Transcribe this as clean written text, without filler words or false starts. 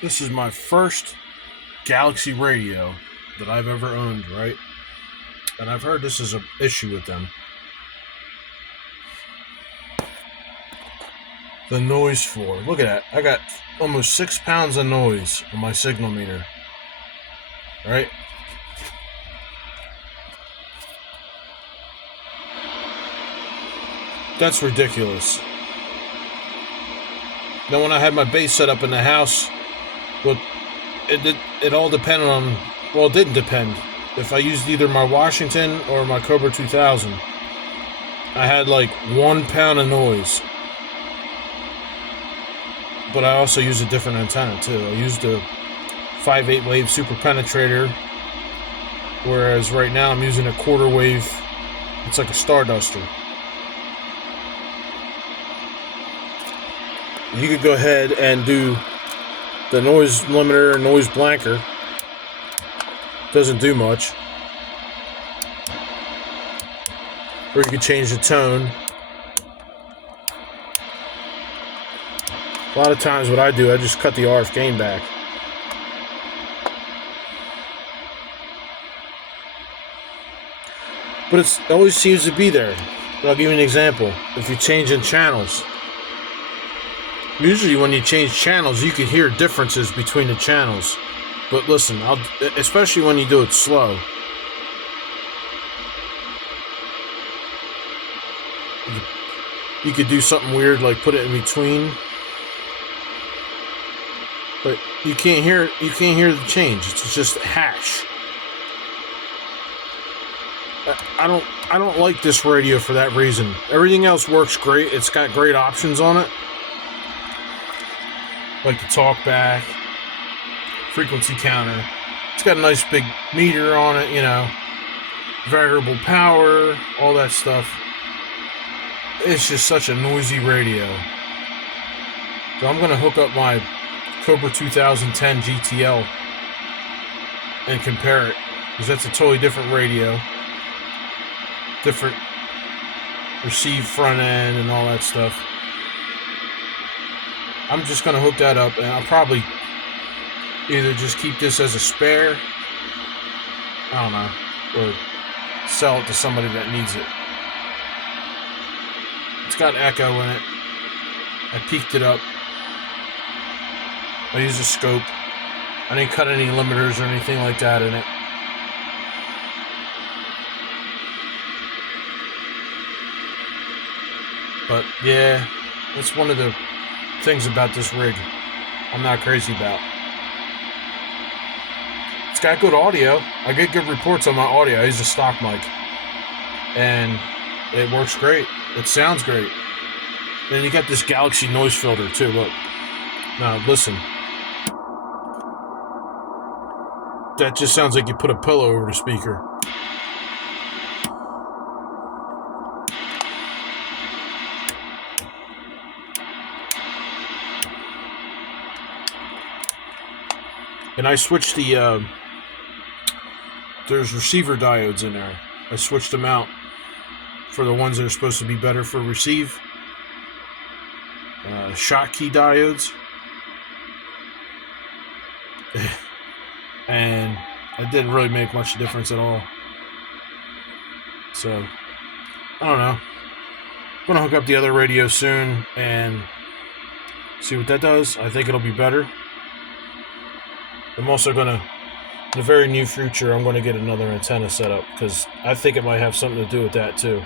This is my first Galaxy radio that I've ever owned, right? And I've heard this is an issue with them. The noise floor. Look at that. I got almost 6 pounds of noise on my signal meter. Right? That's ridiculous. Then when I had my bass set up in the house, well, it all depended on, well, it didn't depend. If I used either my Washington or my Cobra 2000, I had like 1 pound of noise. But I also used a different antenna too. I used a 5/8 wave super penetrator, whereas right now I'm using a quarter wave. It's like a Starduster. You could go ahead and do the noise limiter and noise blanker. Doesn't do much. Or you could change the tone. A lot of times what I do, I just cut the RF gain back. But it always seems to be there. I'll give you an example. If you're changing channels, usually when you change channels, you can hear differences between the channels. But listen, especially when you do it slow. You could do something weird like put it in between. But you can't hear the change. It's just hash. I don't like this radio for that reason. Everything else works great. It's got great options on it. Like the talkback, frequency counter. It's got a nice big meter on it, you know. Variable power, all that stuff. It's just such a noisy radio. So I'm going to hook up my Cobra 2010 GTL and compare it, because that's a totally different radio, different receive front end and all that stuff. I'm just going to hook that up, and I'll probably either just keep this as a spare, I don't know, or sell it to somebody that needs it. It's got echo in it. I peaked it up. I used a scope. I didn't cut any limiters or anything like that in it. But yeah, that's one of the things about this rig I'm not crazy about. It's got good audio. I get good reports on my audio. I use a stock mic. And it works great. It sounds great. And you got this Galaxy noise filter too, look. Now listen. That just sounds like you put a pillow over the speaker. And I switched the, there's receiver diodes in there. I switched them out for the ones that are supposed to be better for receive. Shot key diodes. And it didn't really make much difference at all. So, I don't know. I'm going to hook up the other radio soon and see what that does. I think it'll be better. I'm also going to, in the very near future, I'm going to get another antenna set up, because I think it might have something to do with that too.